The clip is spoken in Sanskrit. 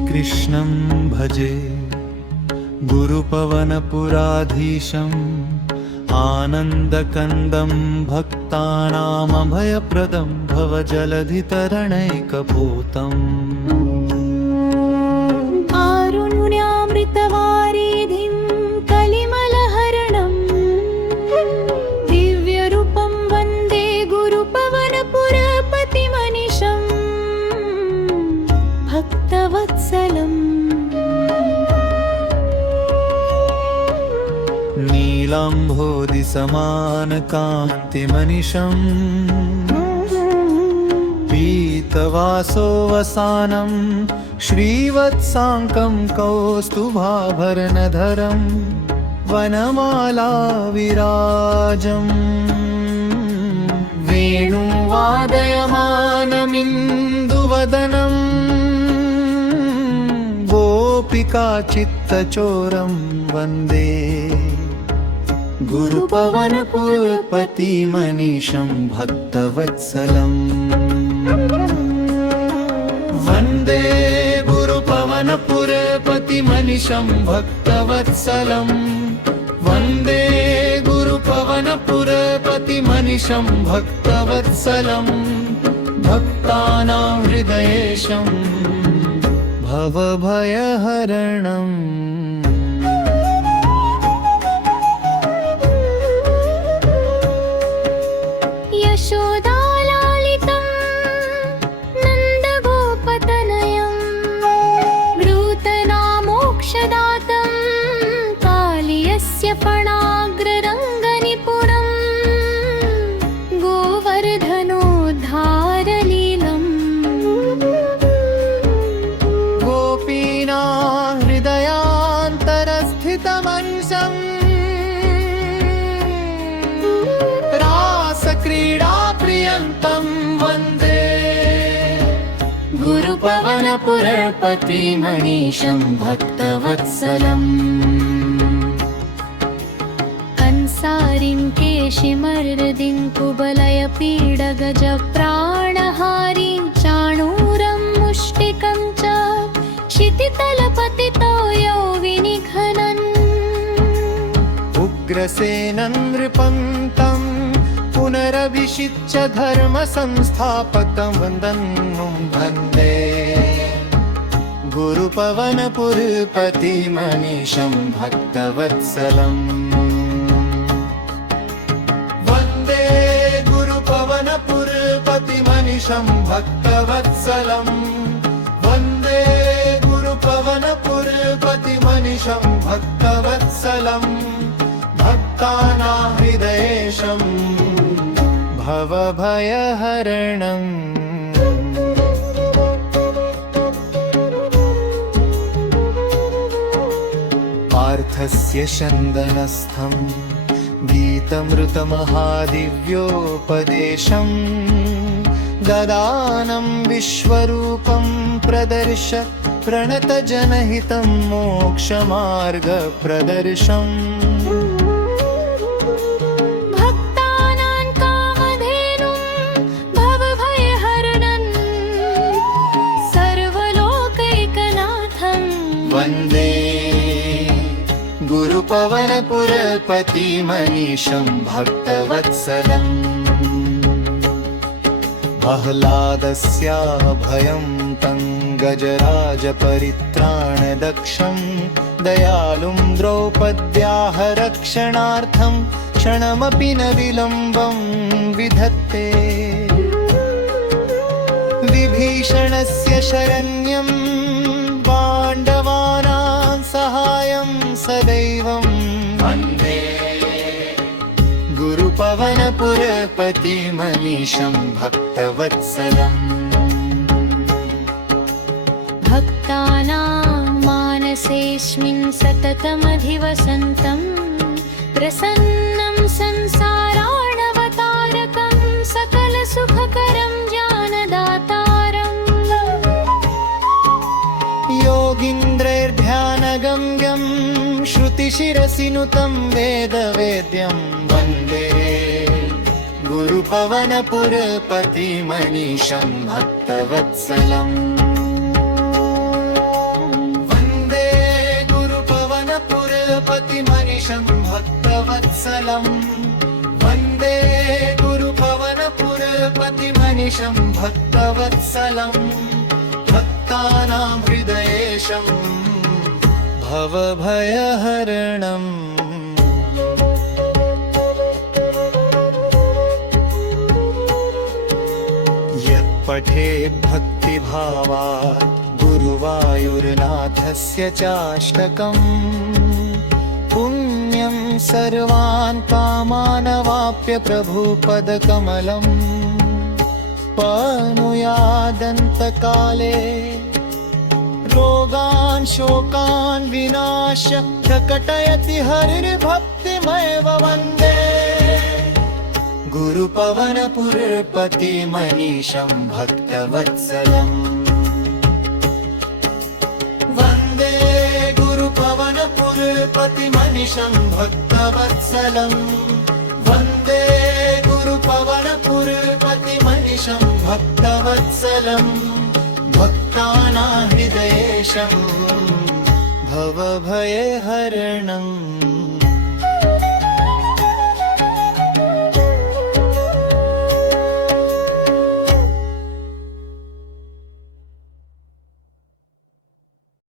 श्रीकृष्णं भजे गुरुपवनपुराधीशम् आनन्दकन्दं भक्तानामभयप्रदं भवजलधितरणैकपूतम् कारुण्यामृतवारिधिं कलिमलहरणं दिव्यरूपं वन्दे गुरुपवनपुरपतिमनिशं भक्तवत्सलम् नीलाम्भोधिसमानकान्तिमनिशम् पीतवासोऽवसानं श्रीवत्साङ्कं कौस्तुभाभरणधरं वनमालाविराजम् वेणुवादयमानमिन्दुवदनं गोपिकाचित्तचोरं वन्दे गुरुपवनपुरपतिमनिशं भक्तवत्सलम् वन्दे गुरुपवनपुरपतिमनिशं भक्तवत्सलम् वन्दे गुरुपवनपुरपतिमनिशं भक्तवत्सलम् भक्तानां हृदयेशं भवभयहरणम् यशोदालालितं नन्दगोपतनयं ब्रूतनामोक्षदातं कालियस्य फणाग्ररङ्गनिपुणं गोवर्धनोद्धारलीलम् गोपीना हृदयान्तरस्थितमंसम् रासक्रीडाप्रियन्तं वन्दे गुरुपवनपुरपतिमनिशं भक्तवत्सलम् कंसारिं केशिमर्दिं कुबलयपीडगजप्राणहारीं चाणूरं मुष्टिकं च क्षितितलपतितो यो विनिघ्नन् उग्रसेनं नृपन्तं पुनरभिषिच्य धर्मसंस्थापकं वन्दन्नं वन्दे गुरुपवनपुरपतिमनिशं भक्तवत्सलम् वन्दे गुरुपवनपुरपतिमनिशं भक्तवत्सलम् वन्दे गुरुपवनपुरपतिमनिशं भक्तवत्सलम् भक्तानां हृदयेशं भवभयहरणम् पार्थस्य चन्दनस्थं गीतमृतमहादिव्योपदेशं ददानं विश्वरूपं प्रदर्श प्रणतजनहितं मोक्षमार्गप्रदर्शम् वन्दे गुरुपवनपुरपतिमनिशं भक्तवत्सलम् आह्लादस्याभयं तं गजराजपरित्राणदक्षं दयालुं द्रौपद्याः रक्षणार्थं क्षणमपि न विलम्बं विधत्ते विभीषणस्य शरण्यं पाण्डवानां सहायं सदैवं वन्दे गुरुपवनपुरपतिमनिशं भक्तवत्सलम् भक्तानां मानसेऽस्मिन् सततमधिवसन्तं प्रसन्नं संसाराणवतारकं सकलसुखकरं ज्ञानदातारम् योगीन्द्रैर्ध्यानगम्यं श्रुतिशिरसि नुतं वेदवेद्यं वन्दे गुरुपवनपुरपतिमनिशं भक्तवत्सलम् भक्तवत्सलम् वन्दे गुरुपवनपुरपतिमनिशं भक्तवत्सलम् भक्तानां हृदयेशं भवभयहरणम् यत्पठे भक्तिभावात् गुरुवायुर्नाथस्य चाष्टकम् पुण्यं सर्वान् कामानवाप्य प्रभुपदकमलम् पानुयादन्तकाले रोगान् शोकान् विनाश प्रकटयति हरिर्भक्तिमैव वन्दे गुरुपवनपुरपतिमनीशं भक्तवत्सलम् वन्दे गुरुपवनपुरपतिमनिशं भक्तवत्सलम् वन्दे गुरुपवनपुरपतिमनिशं भक्तवत्सलम् भक्तानां हृदयेशं भवभयहरणम्